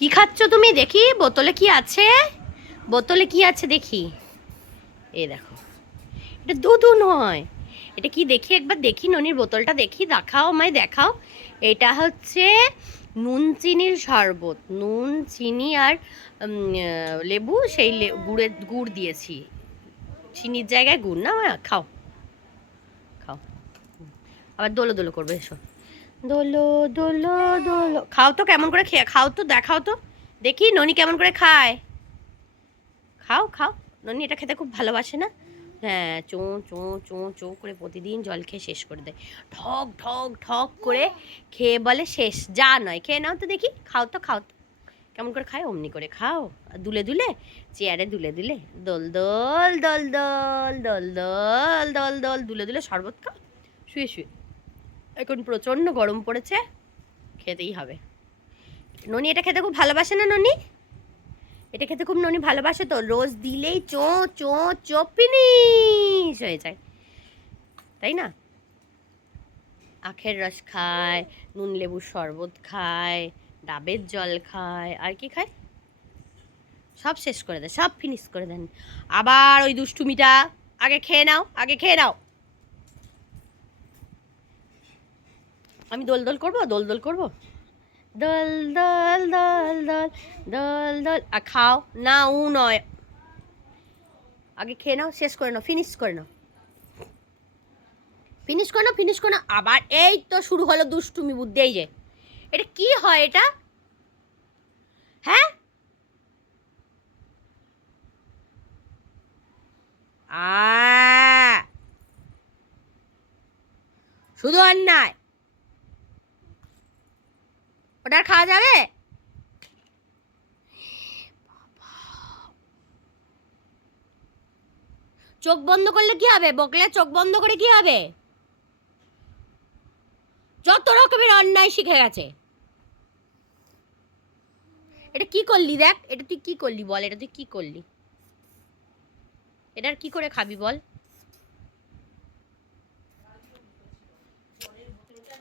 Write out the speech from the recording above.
কি খাচ্ছ তুমি? দেখি বোতলে কি আছে। বোতলে কি আছে দেখি। এই দেখো, এটা দুধু নয়। এটা কি দেখি একবার দেখি, ননির বোতলটা দেখি, দেখাও আমায় দেখাও। এটা হচ্ছে নুন চিনির শরবত। নুন চিনি আর লেবু, সেই গুড় দিয়েছি। চিনির জায়গায় গুড় না, খাও খাও। আবার দোলো দোলো করবে, এসো। দোলো দোলো দোলো, খাও তো কেমন করে খেয়ে, খাও তো, দেখাও তো দেখি ননি কেমন করে খায়। খাও খাও। ননি এটা খেতে খুব ভালোবাসে না? হ্যাঁ, চোঁ চোঁ চোঁ চোঁ করে প্রতিদিন জল খেয়ে শেষ করে দেয়। ঠক ঠক ঠক করে খেয়ে বলে শেষ, যা নয় খেয়ে নাও তো দেখি, খাও তো খাও তো। কেমন করে খায়, অমনি করে খাও। আর দুলে দুলে, চেয়ারে দুলে দুলে, দোল দোল দোল দোল দোল দোল দোল দোল দুলে দুলে শরবত খাও শুয়ে শুয়ে। এখন প্রচণ্ড গরম পড়েছে, খেতেই হবে। ননি এটা খেতে খুব ভালোবাসে না ননি? এটা খেতে খুব ননি ভালোবাসে তো, রোজ দিলেই চো চো চো ফিনিশ হয়ে যায়, তাই না? আখের রস খায়, নুন লেবুর শরবত খায়, ডাবের জল খায়, আর কি খায়? সব শেষ করে দেয়, সব ফিনিশ করে দেন। আবার ওই দুষ্টুমিটা, আগে খেয়ে নাও, আগে খেয়ে নাও। আমি দোল দোল করবো, দোল দোল করবো, দোল দোল দোল দোল দোল দোল। আর খাও না, উ নয়, আগে খেয়ে নাও, শেষ করে নাও, ফিনিশ করে নাও, ফিনিশ করো ফিনিশ করো। আবার এই তো শুরু হলো দুষ্টুমি বুদ্ধি। এই যে, এটা কি হয় এটা? হ্যাঁ, শুধু অন্যায়, ওটা আর খাওয়া যাবে? চোখ বন্ধ করলে কি হবে? বকলে চোখ বন্ধ করে কি হবে? যত রকমের অন্যায় শিখে গেছে। এটা কি করলি দেখ, এটা তুই কি করলি বল, এটা তুই কি করলি? এটা কি করে খাবি বল?